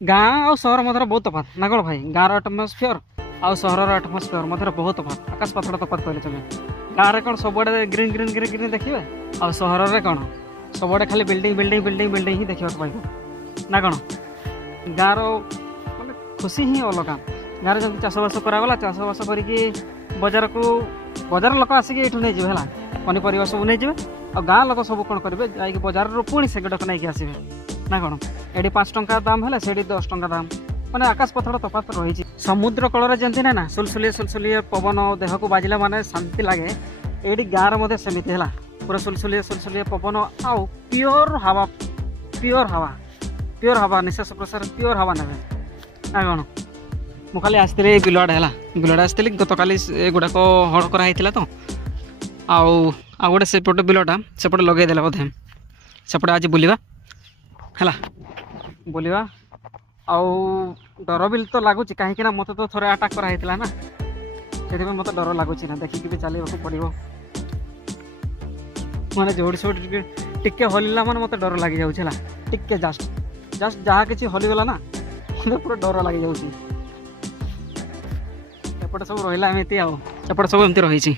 गाँ और सहर मध्य बहुत तफात ना कौन भाई गाँव एटमोस्फियर आउ सहर एटमोस्फियर मध्य बहुत तफात आकाश पाताल तफात कहले चले। गाँव में कौन सबुआड़े ग्रीन ग्रीन ग्रीन ग्रीन देखिए आ सहर में कौन सबुआड़े खाली बिल्डिंग बिल्डिंग बिल्डिंग बिल्डिंग ही देखा पाइब ना कौन। गाँव माने खुशी ही अलग। गाँव में जब चाषबास करागला चाषबास करके बजार को बजार लोक आसिक ये नहीं जी है पनीपरिया सब नहीं जाए और गाँ लोक सब कौन करेंगे जाकि बजार पुणी से गुड़ाक नहीं आसवे ना कौन। ये 5 टंका दाम है से 10 टंका दाम माने आकाश पथर तफात रही। समुद्र कूल जमी ना सुलसुलिया सुलसुलिया पवन देह को बाजिला माने शांति लगे ये गाँव में सेमती है पूरा सुलसुलिया सुलसुलिया पवन आउ प्योर हवा प्योर हवा निश्वास प्रश्वास प्योर हवा ने ना कौन। मु खाली आसती बिलआड़े है बिलआड़े आसती गत काली गुड़ाक हड़ कराई तो आउ गोटे सेपटे बिलटा सेपटे लगेदेला बोधे सेपटे आज बुलवा है बुलवा आउ डर भी तो लगुच कहीं मत तो थोड़े अटाक कराई ना से मत डर लगुच ना देखिकी भी चलने पड़ो मैंने जोड़ सोट टिके हल्ला मैंने मत डर लग जाऊँ टिके जस्ट जस्ट जहाँ कि हलीगला ना मतलब पूरा डर लग जाऊँ। एपटे सब रहा एमती आउटे सब एमती रही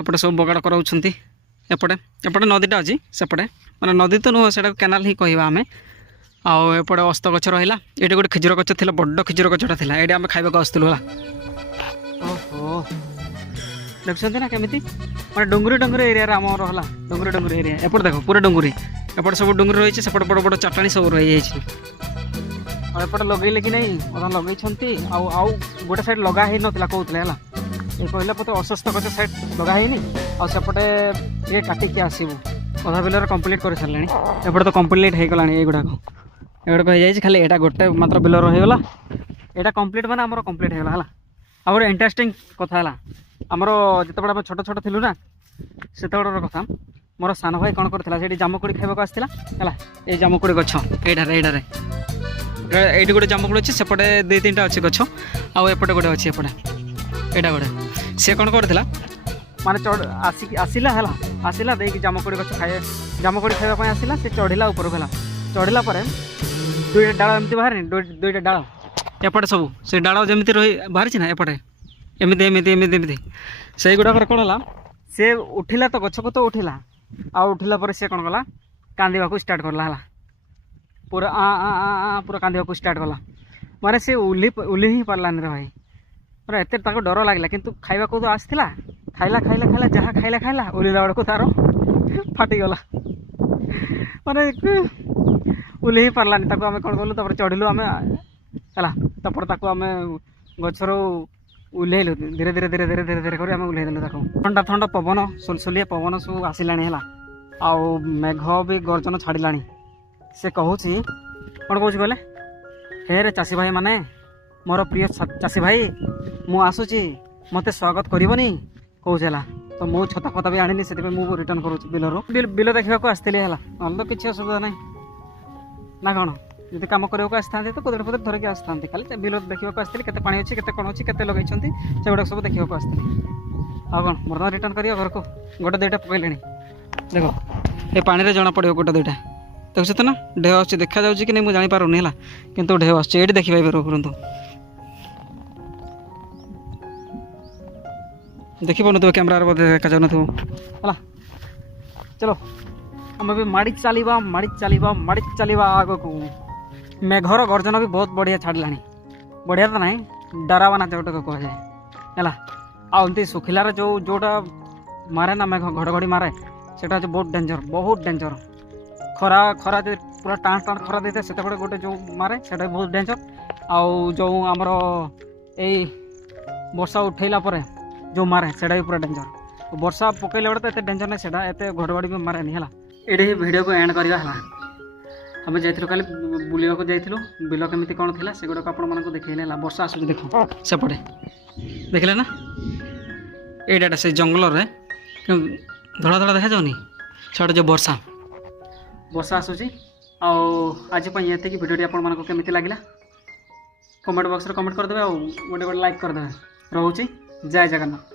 एपटे सब बगाड़ कराऊँच एपटे एपटे नदीटा अच्छी सेपटे मैंने नदी तो नुह से केनाल ही कहवा आम आउटे अस्त गछ रहा ये गोटे खिजुर गछ थी बड़ खिजुर गछटा था ये आम खाइबा आसलू है। ओहो देखते ना केमी मैं डुंगरी डुंगरी एरिया आम रहा डुंगरी डुंगरी एरिया एपटे देख पूरा डुंगरी एपटे सब डुंगरी रही है बड़ बड़ चटाणी सब रही है और एपटे लगेले कि नहीं अदा लगे आउ गोटे साइड लगा ही नाला कहते है ये कहला पते अस्वस्थ गछ साइड लगा ही आउटे ये काटिकी आसबू अधा बिलर कंप्लीट कर सारे एपटे तो कंप्लीट हो गला ये गुड़ाक एगुड़ाक हो जाए खाली यहाँ गोटे मात्र बिलर रहीगला यहाँ कंप्लीट मैंने आम कंप्लीट होगा है। आ गए इंटरेस्टिंग कथा है आमर जिते आम छोट छोट थिलु ना से कथा मोर सान भाई कौन करता से जामुकोड़ी खाइबा आसला है ये जामुकोड़ी गछ ये ये गोटे जामुकोड़ी अच्छी सेपटे 2-3टा अच्छी गछ आउटे गोटे अच्छी एपटे यहाँ गोटे सी कौन करता माने आसला है आसला देखिए जामुकोड़ी गछ खाए जामुकोड़ी खाइबा आसला से चढ़ला ऊपर है चढ़ला 2टा डाल एमती बाहर 2टा डाल एपटे सब से डाल जमी रही बाहरी ना एपटे एमती एमती एमती एमती से गुड़ाक कौन है सी उठिला तो गछ को तो उठिला उठिला पर सी कौन कला कांदीबा स्टार्ट करला है पूरा पूरा कांदीबा स्टार्ट कला माने सी उल्ली ही पार्लानी भाई पूरा एत डर लगला किंतु खाइबा को तो आसला खाइला खाइला खाइला जहाँ खाइला खाइला उल्ला बेड़क तार फाटीगला माने उल्ली ही पार्लानी आम कौन कलु चढ़लु आम है आम गचर उल्लैलु धीरे धीरे धीरे धीरे धीरे धीरे कर उल्लैदेलु ठंडा ठंडा पवन सुलसुलिया पवन सब आसला आउ मेघ भी गर्जन छाड़ा से कहूँ कौन कौच कहले हे रे चाषी भाई माने मोर प्रिय चाषी भाई मु आसुची मते स्वागत करबनी कहूला तो मु छता फता भी आनी से मुझे रिटर्न करूँ बिलर बिल देखा आसती है ना तो किसी असुविधा ना ना कौन जब कम करने आसता तो कोदड़ फदड़ धरिक आसता खाली बिल देखा आसती के पानी अच्छी के कौन अच्छी के लगे से गुड़ा सब देखा आसती आ कौन बर्तमान रिटर्न कर घर को गोटे 2टा पकड़े देख ये पानी में जना पड़ो गोटे 2टा देखो तो ना ढेव आस देखा जाऊँगी कि नहीं मुझे जापारूनी है कितु ढेव आस देखिए करतु देखी पार नुब कैमेरा बोधे देखा जाऊन है चलो आम भी माड़ी चलवा आग को मेघर गर्जन भी बहुत बढ़िया छाड़ा बढ़िया तो ना डरावाना जोटा को कहुए है आमती सुखिलार जो जोटा मारे ना मेघ घड़घड़ी मारे से बहुत डेंजर खरा खरा पूरा टाण टाण खरा देते से गोटे जो मारे से बहुत डेंजर आउ जो आमर यही वर्षा उठेला पर जो मारे से भी पूरा डेंजर वर्षा पकड़े बड़े तो डेंजर नहीं से घड़घड़ी भी मारे नहीं है ये वीडियो को एंड करवा आम जाइलु कल बुलवाक जाइलु बिल केमी कौन थी से गुड़ाक आपको देखिए वर्षा आस देख सेपटे देखले ना ये से जंगल धड़ा धड़ा देखा जाऊनी से जो वर्षा वर्षा आसूसी आज ये भिडियो आपको केमी लगे कमेंट बॉक्स में कमेंट करदे गोटे गोटे लाइक करदे रोचे जय जगन्नाथ।